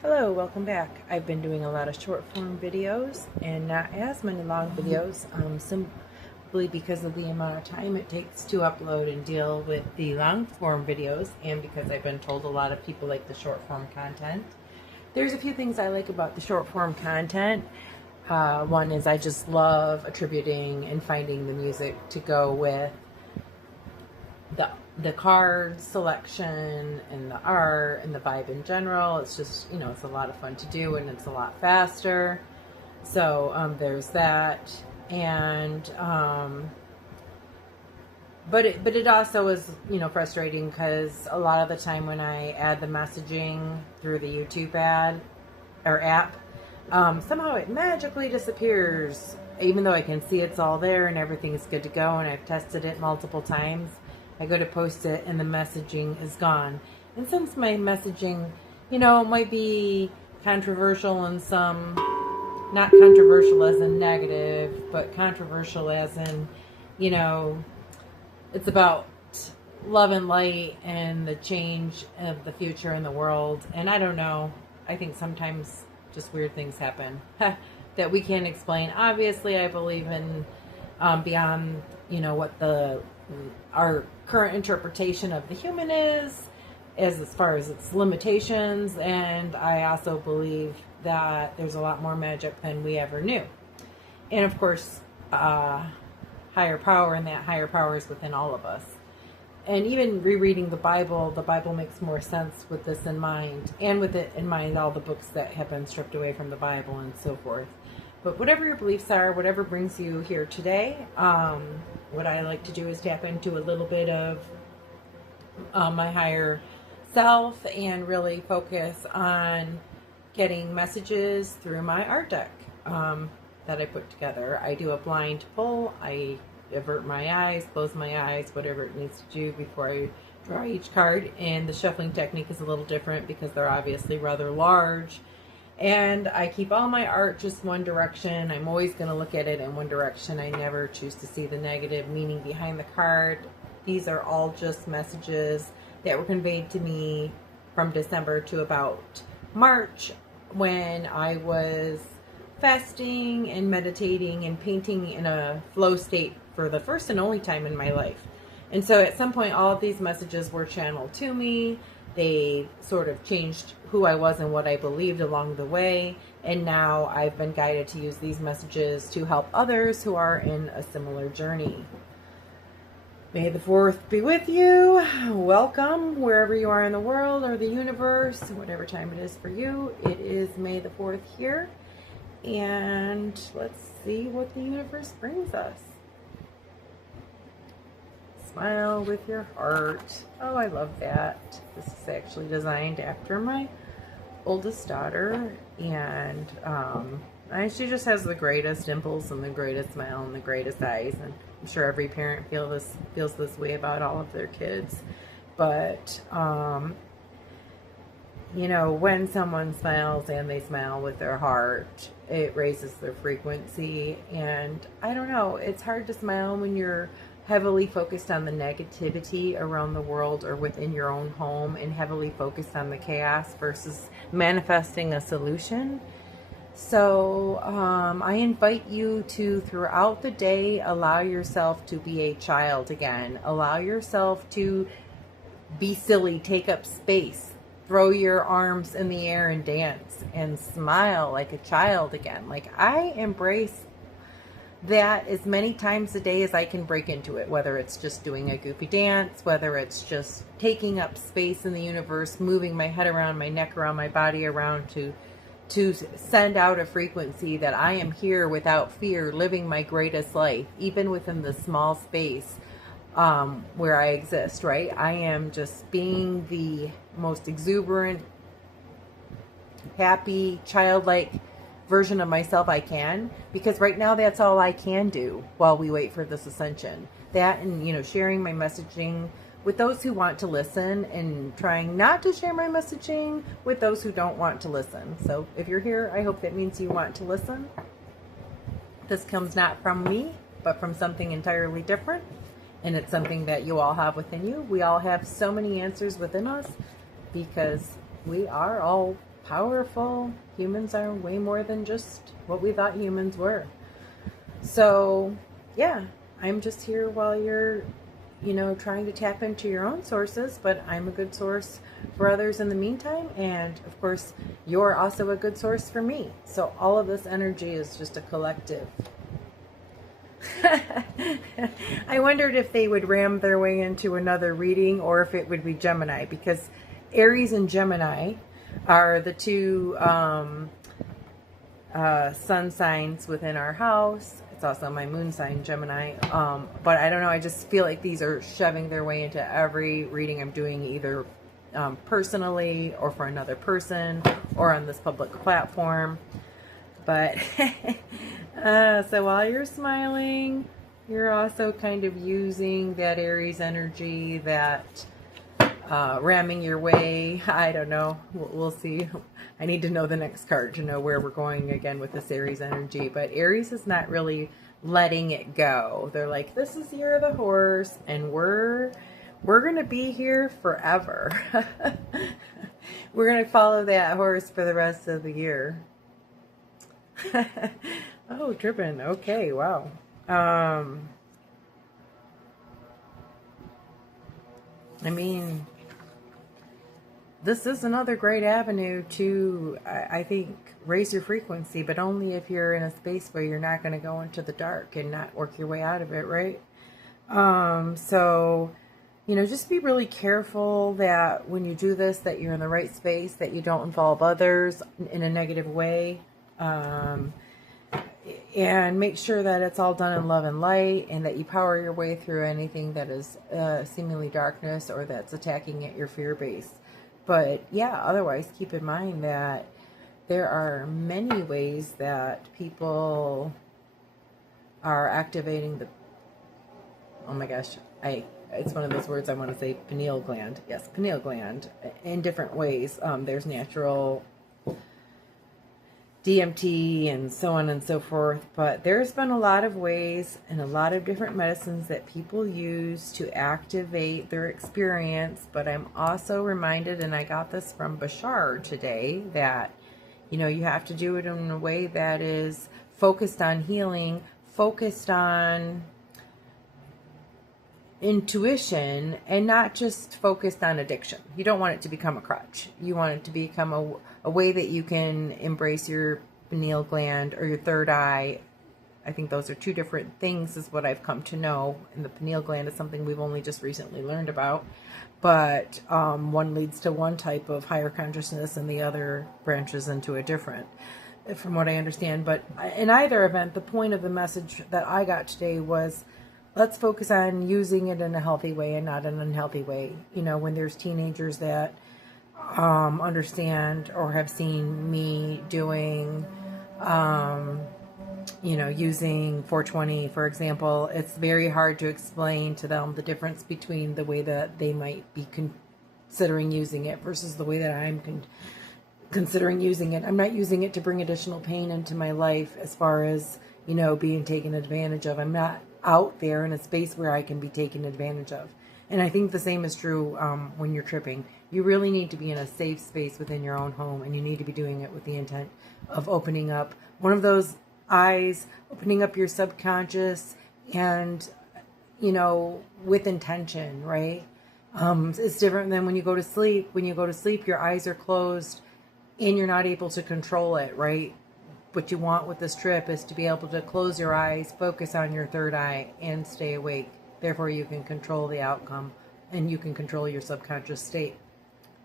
Hello, welcome back. I've been doing a lot of short form videos and not as many long videos, simply because of the amount of time it takes to upload and deal with the long form videos, and because I've been told a lot of people like the short form content. There's a few things I like about the short form content. One is I just love attributing and finding the music to go with the card selection and the art and the vibe in general. It's just, it's a lot of fun to do, and it's a lot faster. So there's that. And but it also is, frustrating, because a lot of the time when I add the messaging through the YouTube ad or app, somehow it magically disappears, even though I can see it's all there and everything's good to go, and I've tested it multiple times. I go to post it and the messaging is gone. And since my messaging, might be controversial in some, not controversial as in negative, but controversial as in, it's about love and light and the change of the future in the world. And I don't know, I think sometimes just weird things happen that we can't explain. Obviously, I believe in beyond, what our current interpretation of the human is, as far as its limitations. And I also believe that there's a lot more magic than we ever knew. And of course, higher power, and that higher power is within all of us. And even rereading the Bible makes more sense with this in mind, and with it in mind all the books that have been stripped away from the Bible and so forth. But whatever your beliefs are, whatever brings you here today, what I like to do is tap into a little bit of my higher self and really focus on getting messages through my art deck that I put together. I do a blind pull. I avert my eyes, close my eyes, whatever it needs to do before I draw each card. And the shuffling technique is a little different because they're obviously rather large. And I keep all my art just one direction. I'm always going to look at it in one direction. I never choose to see the negative meaning behind the card. These are all just messages that were conveyed to me from December to about March, when I was fasting and meditating and painting in a flow state for the first and only time in my life. And so at some point, all of these messages were channeled to me. They sort of changed who I was and what I believed along the way. And now I've been guided to use these messages to help others who are in a similar journey. May the 4th be with you. Welcome wherever you are in the world or the universe, whatever time it is for you. It is May the 4th here. And let's see what the universe brings us. Smile with your heart. Oh, I love that. This is actually designed after my oldest daughter, and she just has the greatest dimples and the greatest smile and the greatest eyes. And I'm sure every parent feels this way about all of their kids. But when someone smiles and they smile with their heart, it raises their frequency. And I don't know, it's hard to smile when you're heavily focused on the negativity around the world or within your own home, and heavily focused on the chaos versus manifesting a solution. So I invite you to, throughout the day, allow yourself to be a child again. Allow yourself to be silly, take up space, throw your arms in the air and dance, and smile like a child again. Like, I embrace that as many times a day as I can break into it, whether it's just doing a goofy dance, whether it's just taking up space in the universe, moving my head around, my neck around, my body around, to send out a frequency that I am here without fear, living my greatest life, even within the small space where I exist, right? I am just being the most exuberant, happy, childlike version of myself I can, because right now that's all I can do while we wait for this ascension. That, and sharing my messaging with those who want to listen, and trying not to share my messaging with those who don't want to listen. So if you're here, I hope that means you want to listen. This comes not from me, but from something entirely different, and it's something that you all have within you. We all have so many answers within us, because we are all powerful. Humans are way more than just what we thought humans were. So, yeah, I'm just here while you're, trying to tap into your own sources, but I'm a good source for others in the meantime. And of course, you're also a good source for me. So all of this energy is just a collective. I wondered if they would ram their way into another reading or if it would be Gemini, because Aries and Gemini are the two sun signs within our house. It's also my moon sign, Gemini. But I don't know. I just feel like these are shoving their way into every reading I'm doing, either personally or for another person or on this public platform. But so while you're smiling, you're also kind of using that Aries energy, that ramming your way. I don't know. We'll see. I need to know the next card to know where we're going again with this Aries energy. But Aries is not really letting it go. They're like, this is the year of the horse, and we're going to be here forever. We're going to follow that horse for the rest of the year. Oh, tripping. Okay, wow. I mean, this is another great avenue to, I think, raise your frequency, but only if you're in a space where you're not going to go into the dark and not work your way out of it, right? So, just be really careful that when you do this, that you're in the right space, that you don't involve others in a negative way. And make sure that it's all done in love and light, and that you power your way through anything that is seemingly darkness or that's attacking at your fear base. But yeah, otherwise keep in mind that there are many ways that people are activating the, oh my gosh, it's one of those words I want to say, pineal gland. Yes, pineal gland in different ways. There's natural DMT and so on and so forth, but there's been a lot of ways and a lot of different medicines that people use to activate their experience. But I'm also reminded, and I got this from Bashar today, that you have to do it in a way that is focused on healing, focused on intuition, and not just focused on addiction. You don't want it to become a crutch. You want it to become a way that you can embrace your pineal gland or your third eye. I think those are two different things, is what I've come to know. And the pineal gland is something we've only just recently learned about. But one leads to one type of higher consciousness and the other branches into a different, from what I understand. But in either event, the point of the message that I got today was, let's focus on using it in a healthy way and not an unhealthy way. When there's teenagers that understand or have seen me doing, using 420, for example, it's very hard to explain to them the difference between the way that they might be considering using it versus the way that I'm considering using it. I'm not using it to bring additional pain into my life as far as, being taken advantage of. I'm not out there in a space where I can be taken advantage of. And I think the same is true when you're tripping. You really need to be in a safe space within your own home, and you need to be doing it with the intent of opening up one of those eyes, opening up your subconscious, and, with intention, right? It's different than when you go to sleep. When you go to sleep, your eyes are closed and you're not able to control it, right? What you want with this trip is to be able to close your eyes, focus on your third eye, and stay awake. Therefore, you can control the outcome and you can control your subconscious state.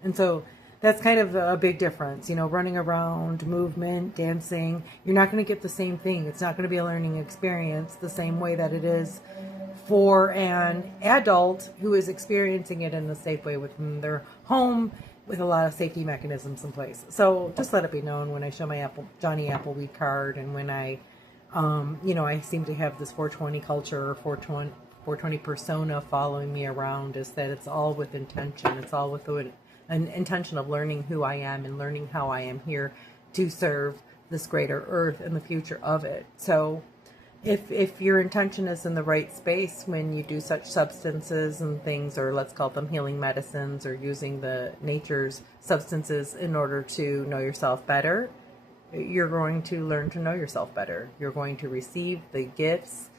And so that's kind of a big difference. Running around, movement, dancing, you're not going to get the same thing. It's not going to be a learning experience the same way that it is for an adult who is experiencing it in a safe way within their home, with a lot of safety mechanisms in place. So just let it be known when I show my Johnny Appleweed card, and when I, I seem to have this 420 culture or 420 persona following me around, is that it's all with intention. It's all with an intention of learning who I am and learning how I am here to serve this greater earth and the future of it. So if your intention is in the right space when you do such substances and things, or let's call them healing medicines, or using the nature's substances in order to know yourself better, you're going to learn to know yourself better. You're going to receive the gifts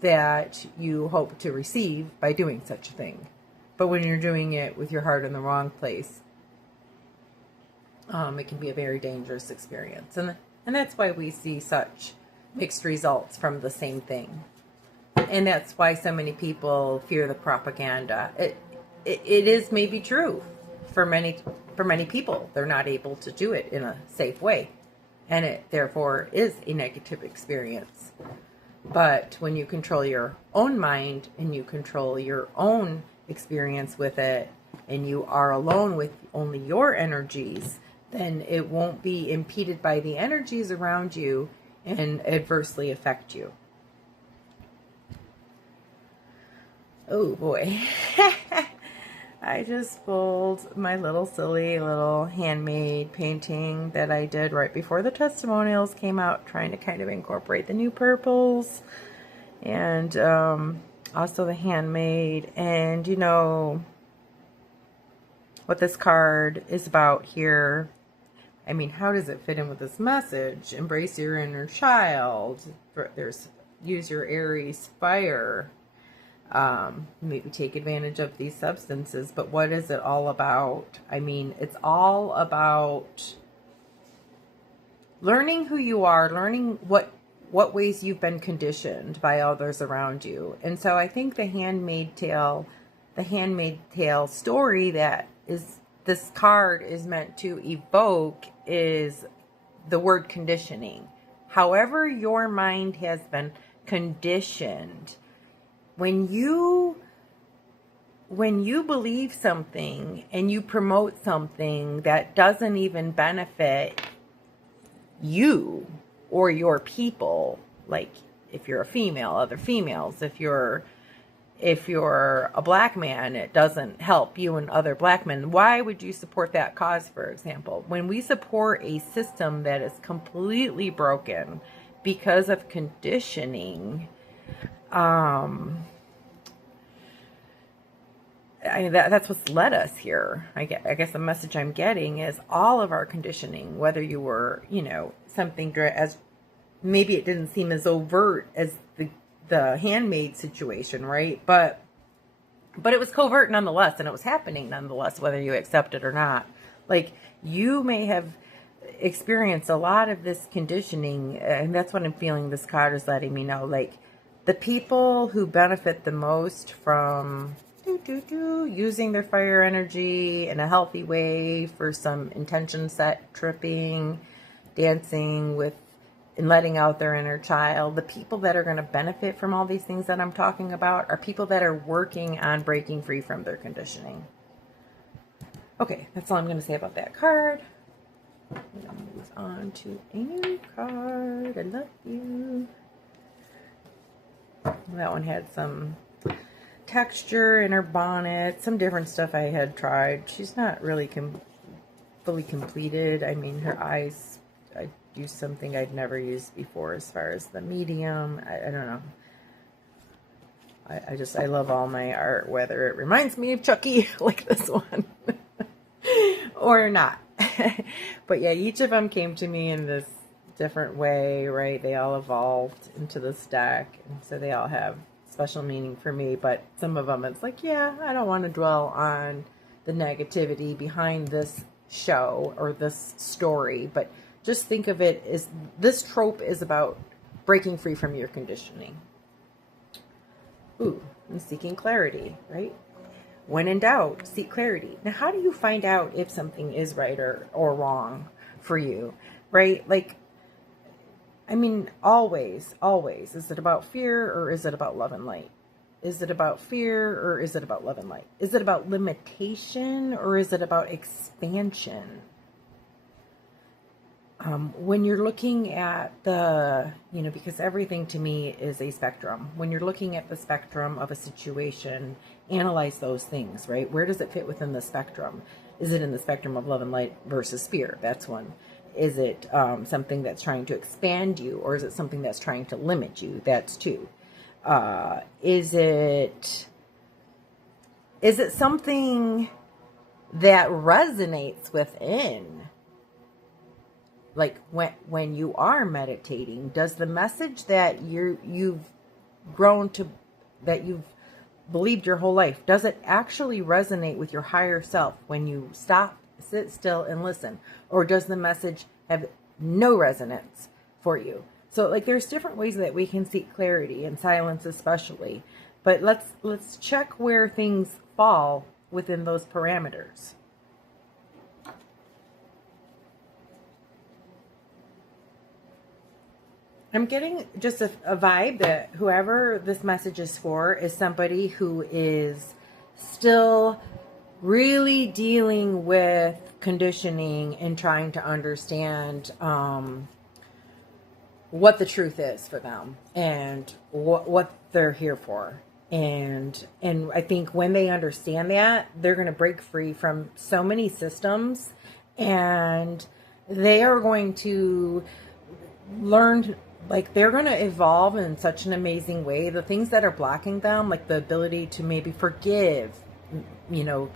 that you hope to receive by doing such a thing. But when you're doing it with your heart in the wrong place, it can be a very dangerous experience. And that's why we see such mixed results from the same thing. And that's why so many people fear the propaganda. It is maybe true for many people. They're not able to do it in a safe way. And it therefore is a negative experience. But when you control your own mind and you control your own experience with it, and you are alone with only your energies, then it won't be impeded by the energies around you and adversely affect you. Oh boy. I just pulled my little silly little handmade painting that I did right before the testimonials came out, trying to kind of incorporate the new purples and also the handmade. And you know what this card is about here. I mean, how does it fit in with this message? Embrace your inner child. There's use your Aries fire. Maybe take advantage of these substances. But what is it all about? I mean, it's all about learning who you are, learning what ways you've been conditioned by others around you. And so I think the Handmaid's Tale story that is this card is meant to evoke is the word conditioning. However your mind has been conditioned, when you believe something and you promote something that doesn't even benefit you or your people, like if you're a female, other females, if you're a black man, it doesn't help you and other black men. Why would you support that cause, for example? When we support a system that is completely broken because of conditioning, that's what's led us here. I guess the message I'm getting is all of our conditioning, whether you were, something as maybe it didn't seem as overt as the handmaid situation, right? But it was covert nonetheless, and it was happening nonetheless, whether you accept it or not. Like, you may have experienced a lot of this conditioning, and that's what I'm feeling this card is letting me know. Like, the people who benefit the most from using their fire energy in a healthy way for some intention set tripping, dancing with, and letting out their inner child, the people that are going to benefit from all these things that I'm talking about are people that are working on breaking free from their conditioning. Okay, that's all I'm going to say about that card. I'm going to move on to a new card. I love you. That one had some texture in her bonnet, some different stuff I had tried. She's not really fully completed. I mean, her eyes, I used something I'd never used before as far as the medium. I don't know. I love all my art, whether it reminds me of Chucky, like this one, or not. But yeah, each of them came to me in this different way, right? They all evolved into this deck, and so they all have special meaning for me. But some of them, it's like, yeah, I don't want to dwell on the negativity behind this show or this story, but just think of it as this trope is about breaking free from your conditioning. Ooh, and seeking clarity, right? When in doubt, seek clarity. Now, how do you find out if something is right or wrong for you, right? Like, I mean, always. Is it about fear or is it about love and light? Is it about fear or is it about love and light? Is it about limitation or is it about expansion? When you're looking at because everything to me is a spectrum. When you're looking at the spectrum of a situation, analyze those things, right? Where does it fit within the spectrum? Is it in the spectrum of love and light versus fear? That's one. Is it something that's trying to expand you, or is it something that's trying to limit you? That's two. Is it something that resonates within? Like when you are meditating, does the message that you've grown to, that you've believed your whole life, does it actually resonate with your higher self when you stop, sit still, and listen? Or does the message have no resonance for you? So like there's different ways that we can seek clarity, in silence especially. But let's check where things fall within those parameters. I'm getting just a vibe that whoever this message is for is somebody who is still really dealing with conditioning and trying to understand what the truth is for them and what they're here for. And I think when they understand that, they're going to break free from so many systems, and they are going to learn, like they're going to evolve in such an amazing way. The things that are blocking them, like the ability to maybe forgive,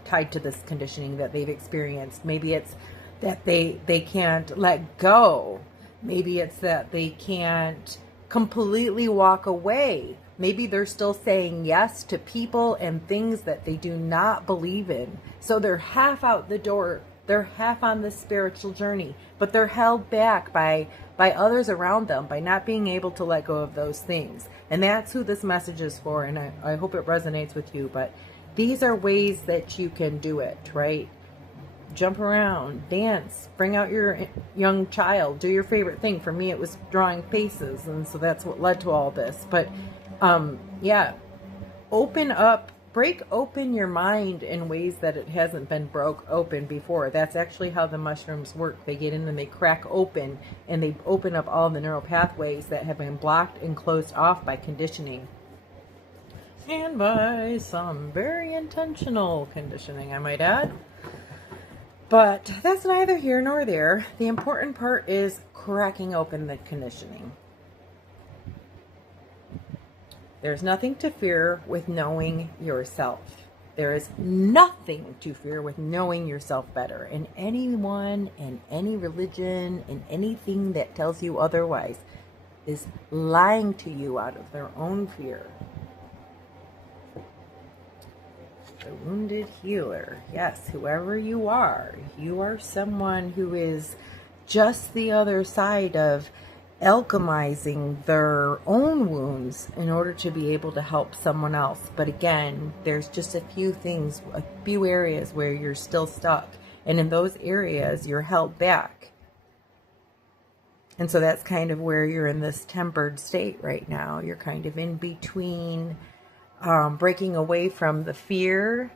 tied to this conditioning that they've experienced. Maybe it's that they can't let go. Maybe it's that they can't completely walk away. Maybe they're still saying yes to people and things that they do not believe in. So they're half out the door. They're half on this spiritual journey, but they're held back by others around them, by not being able to let go of those things. And that's who this message is for. And I hope it resonates with you. But these are ways that you can do it, right? Jump around, dance, bring out your young child, do your favorite thing. For me, it was drawing faces. And so that's what led to all this. But open up, break open your mind in ways that it hasn't been broke open before. That's actually how the mushrooms work. They get in and they crack open, and they open up all the neural pathways that have been blocked and closed off by conditioning. And by some very intentional conditioning, I might add. But that's neither here nor there. The important part is cracking open the conditioning. There's nothing to fear with knowing yourself. There is nothing to fear with knowing yourself better. And anyone and any religion and anything that tells you otherwise is lying to you out of their own fear. The wounded healer. Yes, whoever you are someone who is just the other side of alchemizing their own wounds in order to be able to help someone else. But again, there's just a few things, a few areas where you're still stuck. And in those areas, you're held back. And so that's kind of where you're in this tempered state right now. You're kind of in between breaking away from the fear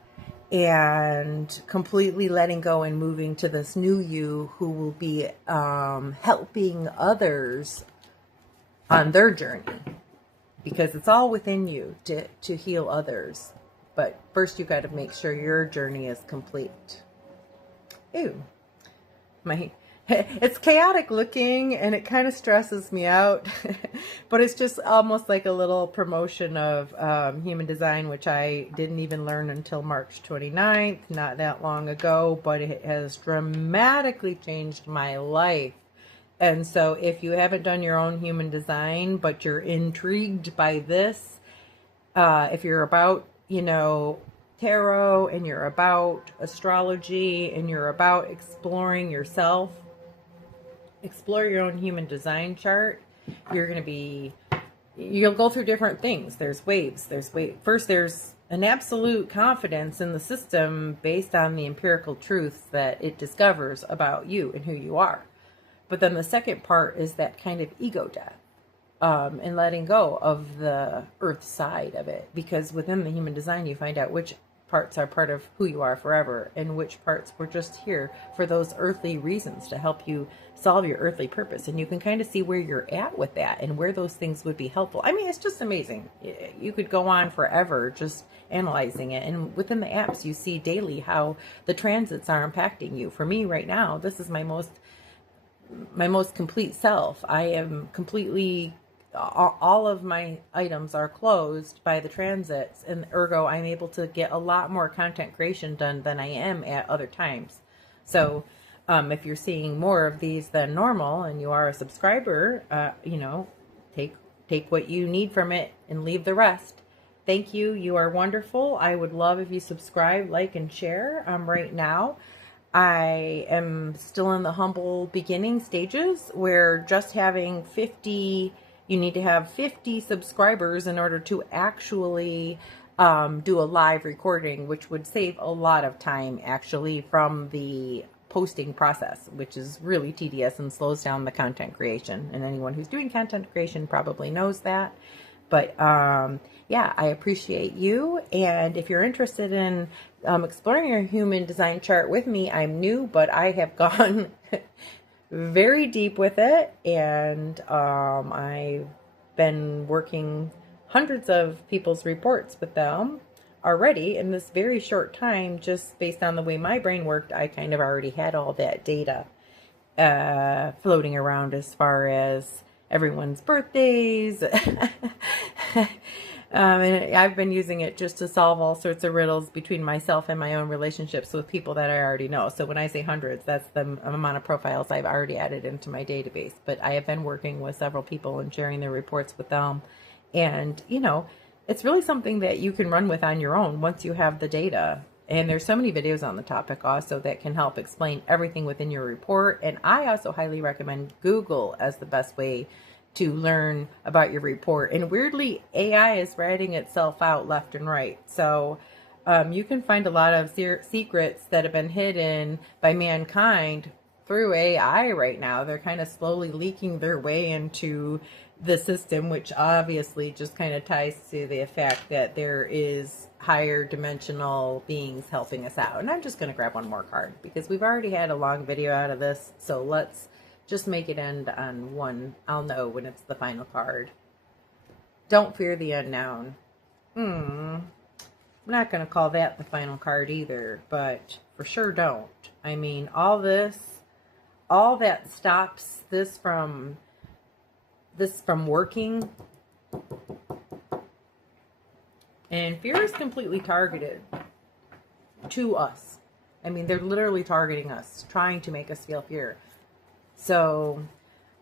and completely letting go and moving to this new you who will be helping others on their journey, because it's all within you to heal others. But first you got to make sure your journey is complete. Ew, it's chaotic looking and it kind of stresses me out, but it's just almost like a little promotion of human design, which I didn't even learn until March 29th, not that long ago, but it has dramatically changed my life. And so if you haven't done your own human design, but you're intrigued by this, if you're about, tarot and you're about astrology and you're about exploring yourself, explore your own human design chart. You'll go through different things. There's waves. First, there's an absolute confidence in the system based on the empirical truths that it discovers about you and who you are. But then the second part is that kind of ego death, and letting go of the earth side of it. Because within the human design, you find out which parts are part of who you are forever and which parts were just here for those earthly reasons to help you solve your earthly purpose. And you can kind of see where you're at with that and where those things would be helpful. I mean, it's just amazing. You could go on forever just analyzing it. And within the apps, you see daily how the transits are impacting you. For me right now, this is my most my most complete self. I am completely, all of my items are closed by the transits, and ergo I'm able to get a lot more content creation done than I am at other times. So if you're seeing more of these than normal and you are a subscriber, take what you need from it and leave the rest. Thank you. You are wonderful. I would love if you subscribe, like, and share. Right now, I am still in the humble beginning stages where just having 50, you need to have 50 subscribers in order to actually do a live recording, which would save a lot of time actually from the posting process, which is really tedious and slows down the content creation. And anyone who's doing content creation probably knows that. But yeah, I appreciate you. And if you're interested in exploring your human design chart with me, I'm new, but I have gone very deep with it. And I've been working hundreds of people's reports with them already in this very short time. Just based on the way my brain worked, I kind of already had all that data floating around as far as everyone's birthdays. And I've been using it just to solve all sorts of riddles between myself and my own relationships with people that I already know. So when I say hundreds, that's the amount of profiles I've already added into my database. But I have been working with several people and sharing their reports with them. And, it's really something that you can run with on your own once you have the data. And there's so many videos on the topic also that can help explain everything within your report. And I also highly recommend Google as the best way to learn about your report. And weirdly, AI is writing itself out left and right. So you can find a lot of secrets that have been hidden by mankind through AI right now. They're kind of slowly leaking their way into the system, which obviously just kind of ties to the fact that there is higher dimensional beings helping us out. And I'm just going to grab one more card because we've already had a long video out of this. So let's just make it end on one. I'll know when it's the final card. Don't fear the unknown. I'm not going to call that the final card either, but for sure don't. I mean, all that stops this from working. And fear is completely targeted to us. I mean, they're literally targeting us, trying to make us feel fear. So,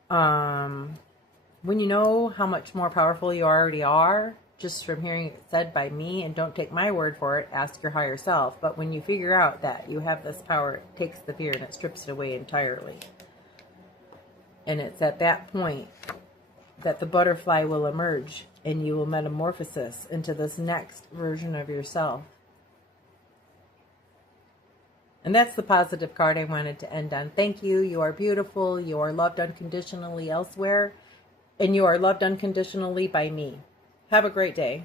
when you know how much more powerful you already are, just from hearing it said by me, and don't take my word for it, ask your higher self. But when you figure out that you have this power, it takes the fear and it strips it away entirely. And it's at that point that the butterfly will emerge and you will metamorphosis into this next version of yourself. And that's the positive card I wanted to end on. Thank you. You are beautiful. You are loved unconditionally elsewhere. And you are loved unconditionally by me. Have a great day.